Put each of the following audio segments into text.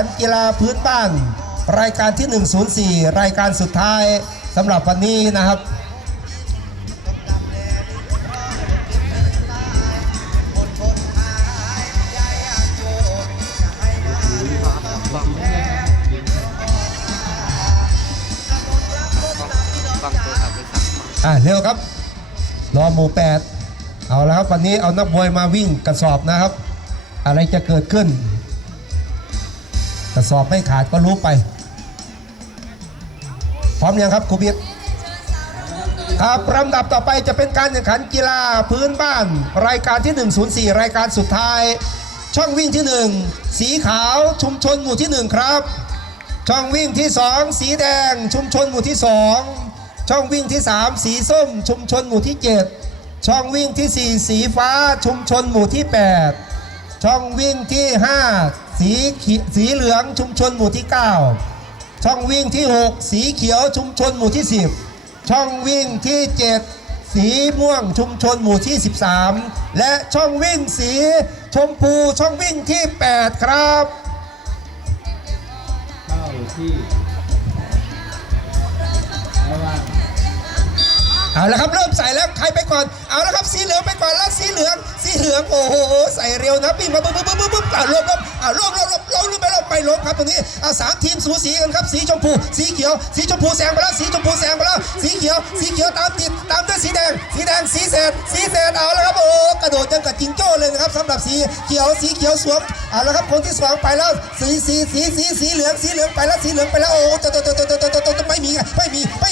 ขันกีฬาพื้นบ้าน รายการที่ 104 รายการสุดท้ายสำหรับวันนี้นะครับอ่าเร็วครับรอหมู่แปดเอาแล้วครับวันนี้เอานักมวยมาวิ่งกระสอบนะครับ อะไรจะเกิดขึ้น กระสอบไม่ขาดก็รู้ไป พร้อมยังครับครูบิดครับลำดับต่อไปจะเป็นการแข่งขันกีฬาพื้นบ้าน รายการที่ 104 รายการสุดท้าย ช่องวิ่งที่ 1 สีขาวชุมชนหมู่ที่ 1 ครับ ช่องวิ่งที่ 2 สีแดง ชุมชนหมู่ที่ 2 ช่องวิ่งที่ 3 สีส้ม ชุมชนหมู่ที่ 7 ช่องวิ่งที่ 4 สีฟ้าชุมชนหมู่ที่ 8 ช่องวิ่งที่ 5 สีขีสีเหลืองชุมชนหมู่ที่ 9 ช่องวิ่งที่ 6 สีเขียวชุมชนหมู่ที่ 10 ช่องวิ่งที่ 7 สีม่วงชุมชนหมู่ที่ 13 และช่องวิ่งสีชมพูช่องวิ่งที่ 8 ครับเข้าที่เอาละครับเริ่มใส่แล้วใครไปก่อนเอาละครับสีเหลืองไปก่อนแล้วสีเหลือง เหลืองโอ้โหใส่เร็วนะปิ้งมาปุ๊บปุ๊บปุ๊บปุ๊บปุ๊บอ่าลงครับอ่าลงลงลงลงลงไปลงไปลงครับตรงนี้อ่าสามทีมสูสีกันครับสีชมพู สีเขียว สีชมพูแซงไปแล้วสีชมพูแซงไปแล้วสีเขียว สีเขียวตามติดตามด้วยสีแดง สีแดงสีแสดสีแสดเอาและครับโอ้กระโดดยังกับจิงโจ้เลยนะครับสำหรับสีเขียวสีเขียวสวมเอาและครับคนที่สองไปแล้วสีสีสีสีสีเหลืองสีเหลืองไปแล้วสีเหลืองไปแล้วโอ้จะจะจะจะจะจะจะไม่มีไม่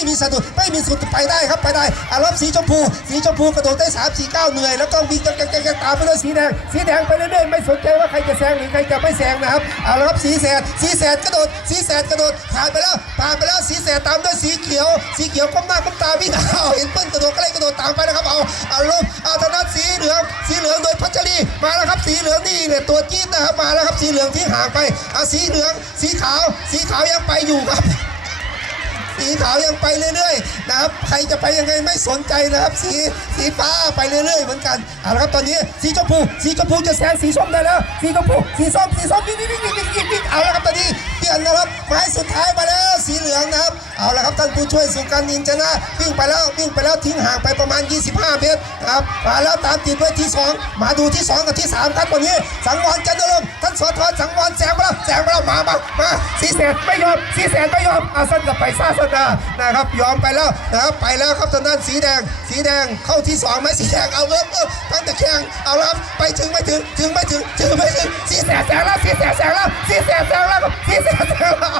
มีไม่มีสะดุดไม่มีสุดไปได้ครับไปได้เอาละครับสีชมพู สีชมพูกระโดดได้สามสี่เก้าเหนื่อยแล้วก็วิ่งกันกันกันตามไปด้วยสีแดงสีแดงไปเรื่อยๆไม่สนใจว่าใครจะแซงหรือใครจะไม่แซงนะครับเอาละครับสีแสดสีแสดกระโดดสีแสดกระโดดผ่านไปแล้วผ่านไปแล้วสีแสดตามด้วยสีเขียว สีเขียวก้มหน้าก้มตาวิ่งเอาเห็นเปิ้ลกระโดดก็เลยกระโดดตามไปนะครับเอาเอาลงเอาทางด้านสีเหลืองสีเหลืองโดยพัชรีมาแล้วครับสีเหลืองนี่เนี่ยตัวจี๊ดนะครับมาแล้วครับสีเหลืองที่ห่างไปเอาสีเหลืองสีขาว สีขาวยังไปอยู่ครับ สีขาวยังไปเรื่อยๆนะครับใครจะไปยังไงไม่สนใจนะครับ สีสีฟ้าไปเรื่อยๆเหมือนกันเอาละครับตอนนี้สีชมพูสีชมพูจะแซงสีส้มได้แล้วสีชมพูสีส้มสีส้มวิ่งวิ่งวิ่งวิ่งวิ่งวิ่งเอาละครับตอนนี้เปลี่ยนนะครับไม้สุดท้ายมาแล้วสีเหลืองนะครับเอาละครับท่านผู้ช่วยสุการนินชนะวิ่งไปแล้ววิ่งไปแล้วทิ้งห่างไปประมาณ 25 เมตรนะครับมาแล้วตามติดไว้ที่ 2 มาดูที่ 2 กับที่ 3 ครับวันนี้ สังวรจันทร์ลมท่านสอทรสังวรแซงมาแล้วแซงมาแล้วมามามาสีแสนไม่ยอมสีแสนไม่ยอมอาสั้นกับไปซ่าสนานะครับยอมไปแล้วนะครับไปแล้วครับทางด้านสีแดง สีแดงเข้าที่สองไหมสีแดงเอาเริ่มเริ่มตั้งแต่แข่งเอาครับไปถึงไม่ถึงถึงไม่ถึงถึงไม่ถึงสีแสงแสงแล้วสีแสงแสงแล้วสีแสงแสงแล้วสีแสงแสงแล้ว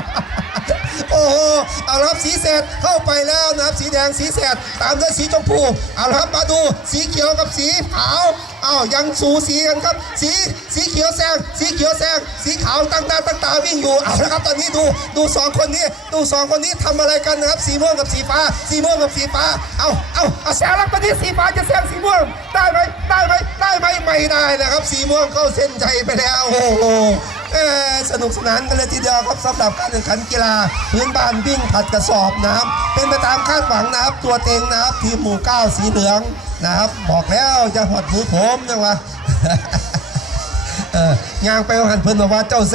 โอ้โหเอาละครับสีแสดเข้าไปแล้วนะครับสีแดงสีแสดตามด้วยสีชมพูเอาละครับมาดูสีเขียวกับสีขาวอ้าวยังสูสีกันครับ สีสีเขียวแซงสีเขียวแซงสีขาวตั้งหน้าตั้งตาวิ่งอยู่เอาละครับตอนนี้ดูดูสองคนนี้ดูสองคนนี้ทำอะไรกันนะครับสีม่วงกับสีฟ้า สีม่วงกับสีฟ้าเอาเอาเอาแซงแล้วตอนนี้สีฟ้าจะแซงสีม่วงได้ไหมได้ไหมได้ไหมไม่ได้นะครับ สีม่วงเข้าเส้นชัยไปแล้วโอ้โห เออสนุกสนานกันเลยทีเดียวครับสำหรับการแข่งขันกีฬา พื้นบ้านวิ่งผัดกระสอบนะครับ เป็นไปตามคาดหวังนะครับ ตัวเต็งนะครับ ทีมหมู่เก้าสีเหลืองนะครับ บอกแล้วจะหดมือผมจังวะเออย่างไปหันเพิ่นบอกว่าเจ้าใส